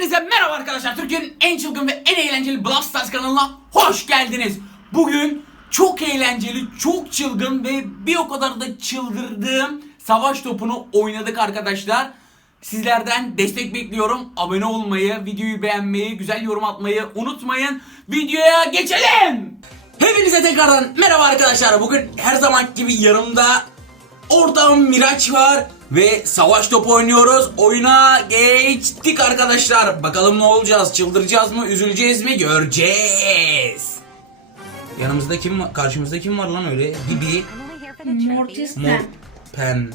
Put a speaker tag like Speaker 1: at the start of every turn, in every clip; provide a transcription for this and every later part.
Speaker 1: Hepinize merhaba arkadaşlar. Türkiye'nin en çılgın ve en eğlenceli Brawl Stars kanalına hoş geldiniz. Bugün çok eğlenceli, çok çılgın ve bir o kadar da çıldırdığım savaş topunu oynadık arkadaşlar. Sizlerden destek bekliyorum. Abone olmayı, videoyu beğenmeyi, güzel yorum atmayı unutmayın. Videoya geçelim. Hepinize tekrardan merhaba arkadaşlar. Bugün her zaman gibi yanımda Ortağım Miraç var ve savaş topu oynuyoruz. Oyuna geçtik arkadaşlar. Bakalım ne olacağız? Çıldıracağız mı? Üzüleceğiz mi? Göreceğiz. Yanımızda kim var? Karşımızda kim var lan öyle? Gibi.
Speaker 2: Mortis
Speaker 1: Mor
Speaker 2: Pen.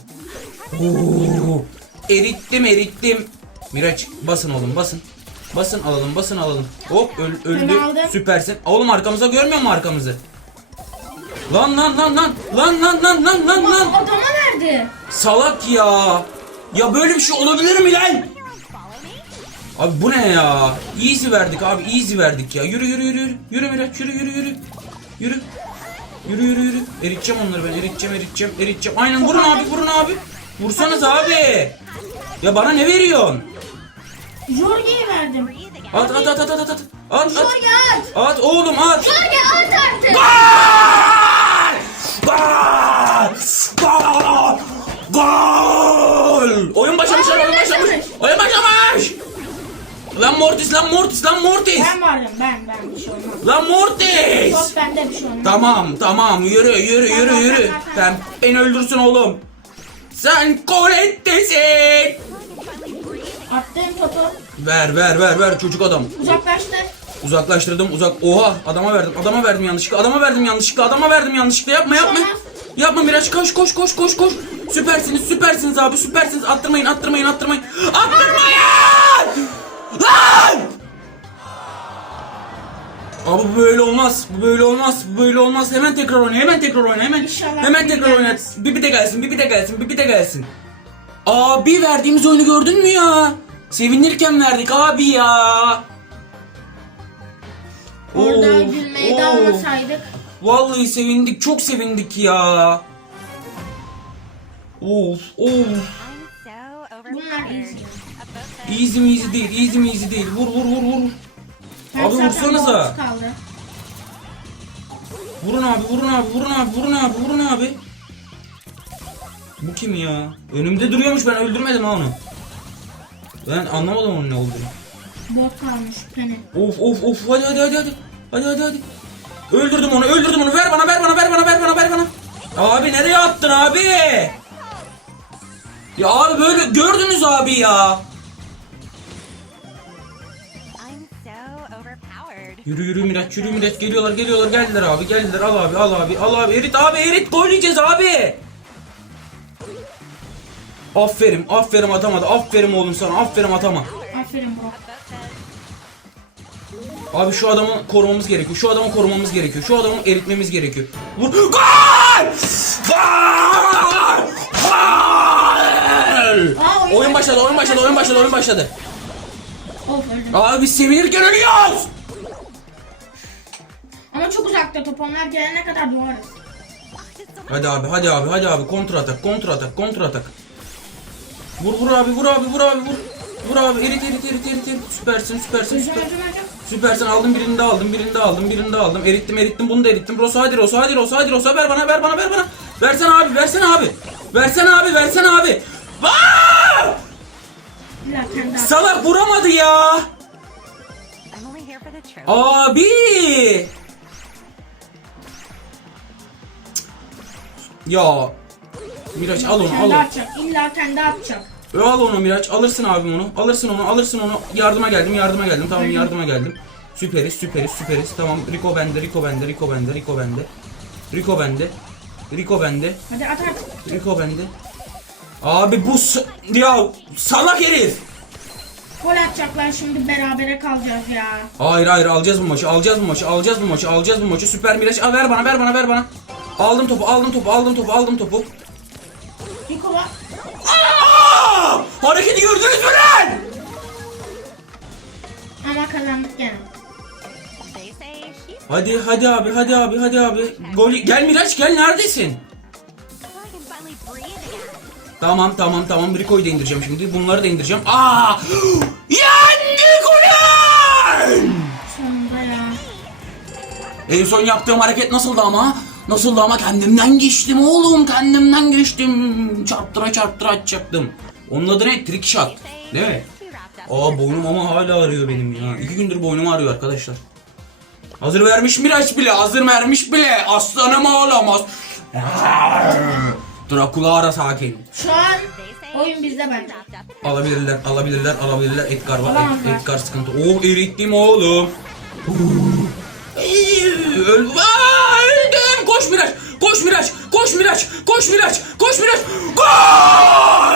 Speaker 1: Oo. Erittim erittim. Miraç basın oğlum basın. Basın alalım basın alalım. Hop öl- öldü. Süpersin. Oğlum arkamıza görmüyor mu arkamızı? Lan lan lan lan lan lan lan lan lan lan.
Speaker 2: Aa, Verdi.
Speaker 1: Salak ya. Ya böyle bir şey olabilir mi lan? Abi bu ne ya? Easy verdik abi easy verdik ya. Yürü yürü yürü yürü. Yürü Miraç yürü yürü yürü. Yürü. Yürü yürü yürü. Eriteceğim onları ben eriteceğim eriteceğim eriteceğim. Aynen vurun abi vurun abi. Vursanız abi. Ya bana ne veriyorsun?
Speaker 2: Jorge'ye verdim.
Speaker 1: At at at at at at. At at.
Speaker 2: Jorge at.
Speaker 1: At oğlum at.
Speaker 2: Jorge
Speaker 1: Lan Mortis, lan Mortis, lan Mortis.
Speaker 2: Ben vardım ben ben bir şey olmaz.
Speaker 1: Lan Mortis.
Speaker 2: Çok bende bir şey olmaz.
Speaker 1: Tamam, tamam. Yürü, yürü, yürü,
Speaker 2: Tamam,
Speaker 1: yürü.
Speaker 2: tamam, tamam.
Speaker 1: beni öldürsün oğlum. Sen Colette'sin.
Speaker 2: Attığım topu
Speaker 1: Ver, ver, ver, ver çocuk adam.
Speaker 2: uzaklaştır.
Speaker 1: Uzaklaştırdım uzak. Oha adama verdim. Adama verdim yanlışlıkla. Adama verdim yanlışlıkla. Adama verdim yanlışlıkla. Yapma yapma.
Speaker 2: Tamam.
Speaker 1: Yapma Miraç koş koş koş koş koş. Süpersiniz süpersiniz abi süpersiniz. Attırmayın attırmayın attırmayın. Attırmayın! Bu böyle olmaz. Bu böyle olmaz. Bu böyle olmaz. Hemen tekrar oyna. Hemen tekrar oyna. Hemen.
Speaker 2: İnşallah
Speaker 1: hemen tekrar oyna.
Speaker 2: gelmez.
Speaker 1: Bibi de gelsin. Bibi de gelsin. Bibi de gelsin. Abi verdiğimiz oyunu gördün mü ya? Sevinirken verdik abi ya.
Speaker 2: Orada
Speaker 1: Of,
Speaker 2: gülmeyi de
Speaker 1: of.
Speaker 2: almasaydık.
Speaker 1: Vallahi sevindik, çok sevindik ya. Of, of.
Speaker 2: Bunlar easy.
Speaker 1: Easy mi easy değil, easy mi easy değil. Vur vur vur vur. Abi vursanıza.
Speaker 2: Kaldı.
Speaker 1: Vurun abi, vurun abi, vurun abi, vurun abi, vurun abi. Bu kim ya? Önümde duruyormuş ben öldürmedim ha onu. Ben anlamadım onun ne olduğunu.
Speaker 2: Bot kalmış Pen'i.
Speaker 1: Of of of hadi hadi hadi hadi. Hadi hadi hadi. Öldürdüm onu öldürdüm onu ver bana ver bana ver bana ver bana ver bana. Abi nereye attın abi? Ya abi böyle gördünüz abi ya. Yürü yürü Miraç yürü Miraç geliyorlar geliyorlar geldiler abi geldiler al abi al abi al abi erit abi erit gol yiyeceğiz abi. Aferin aferin atamadı aferin oğlum sana aferin atama.
Speaker 2: Aferin bro.
Speaker 1: Abi şu adamı korumamız gerekiyor. Şu adamı korumamız gerekiyor. Şu adamı eritmemiz gerekiyor. Vur. Gol! Gol! Gol!
Speaker 2: Aa, oyun
Speaker 1: başladı, oyun başladı, oyun başladı, oyun başladı.
Speaker 2: Of öldüm.
Speaker 1: Abi biz sevinirken ölüyoruz.
Speaker 2: Ama çok uzakta top. Onlar gelene kadar doğarız.
Speaker 1: Hadi abi, hadi abi, hadi abi. Kontra atak, kontra atak, kontra atak. Vur vur abi, vur abi, vur abi, vur. Vur abi, erit erit erit erit. erit. Süpersin, süpersin, süper. Süpersin aldım birini de aldım birini de aldım birini de aldım erittim erittim bunu da erittim Rosa hadi Rosa hadi Rosa hadi Rosa ver bana ver bana ver bana Versene abi versene abi Versene abi versene abi Aa!
Speaker 2: İlla kendi at.
Speaker 1: Salak vuramadı ya Abi Ya Miraç al onu al
Speaker 2: Kendi
Speaker 1: onu.
Speaker 2: atacak. İlla kendi atacak.
Speaker 1: Al onu Miraç alırsın abim onu alırsın onu alırsın onu. Yardıma geldim yardıma geldim. Tamam yardıma geldim. Süperiz süperiz süperiz. Tamam Rico bende Rico bende Rico bende Rico bende. Rico bende Rico bende.
Speaker 2: Hadi at at.
Speaker 1: Rico bende. Abi bu s- ya salak herif.
Speaker 2: Gol atacaklar şimdi berabere kalacağız ya.
Speaker 1: Hayır hayır alacağız bu maçı alacağız bu maçı alacağız bu maçı alacağız bu maçı. Süper Miraç ver bana ver bana ver bana Aldım topu, aldım topu, aldım topu, aldım topu.
Speaker 2: Nikola.
Speaker 1: Aa! Hareketi gördünüz mü lan?
Speaker 2: Ama kazandık yani.
Speaker 1: Hadi hadi abi hadi abi hadi abi. Gol gel Miraç gel neredesin? Tamam tamam tamam Rico'yu da indireceğim şimdi. Bunları da indireceğim. Aa! Yendik ulan! Sonunda ya. En son yaptığım hareket nasıldı ama? Nasıldı ama kendimden geçtim oğlum kendimden geçtim. Çarptıra çarptıra açacaktım. Onun adı ne? Trick shot. Değil mi? Aa boynum ama hala ağrıyor benim ya. İki gündür boynum ağrıyor arkadaşlar. Hazır vermiş Miraç bile. Hazır vermiş bile. Aslanım ağlamaz. Drakula ara sakin.
Speaker 2: Şu an oyun bizde bence.
Speaker 1: Alabilirler, alabilirler, alabilirler. Edgar var.
Speaker 2: Alamazlar.
Speaker 1: Ed- Edgar sıkıntı. Oh erittim oğlum. Öl Koş Miraç! Koş Miraç! Koş Miraç! Koş Miraç! Gol!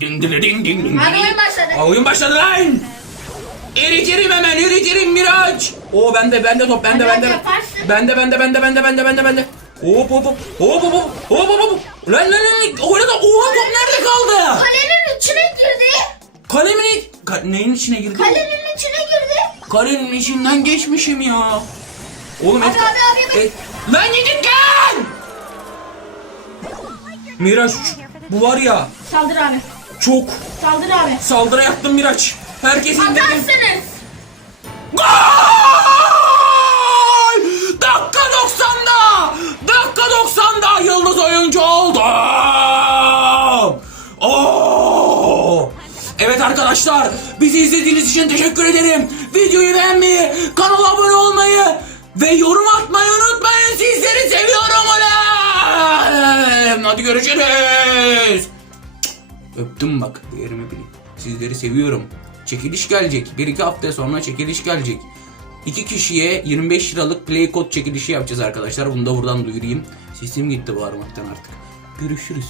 Speaker 1: Din din din din.
Speaker 2: Hadi oyun başladı.
Speaker 1: Aa, oyun başladı lan! Eritirim hemen, eritirim Miraç. Oo bende, bende top, bende, bende. Bende, bende, bende, bende, bende, bende, bende. Hop hop hop. Hop hop hop. Hop hop hop. Lan lan lan. Orada oha top nerede kaldı?
Speaker 2: Kalemin içine girdi.
Speaker 1: Kalemin ka neyin içine girdi?
Speaker 2: Kalemin içine girdi.
Speaker 1: Kalemin içinden geçmişim ya. Oğlum
Speaker 2: Abi,
Speaker 1: et-
Speaker 2: abi, abi.
Speaker 1: et- Lan gidin gel! Miraç bu var ya
Speaker 2: Saldır abi.
Speaker 1: çok
Speaker 2: Saldır abi.
Speaker 1: saldırı yaptım Miraç. Herkes indirdim.
Speaker 2: Atarsınız.
Speaker 1: Gol! Dakika 90'da! Dakika 90'da yıldız oyuncu oldum! Oo! Evet arkadaşlar, bizi izlediğiniz için teşekkür ederim. Videoyu beğenmeyi, kanala abone olmayı ve yorum atmayı unutmayın. Sizleri seviyorum ulan! Hadi görüşürüz. Öptüm bak değerimi bilin. Sizleri seviyorum. Çekiliş gelecek. 1-2 hafta sonra çekiliş gelecek. İki kişiye 25 liralık play code çekilişi yapacağız arkadaşlar. Bunu da buradan duyurayım. Sesim gitti bağırmaktan artık. Görüşürüz.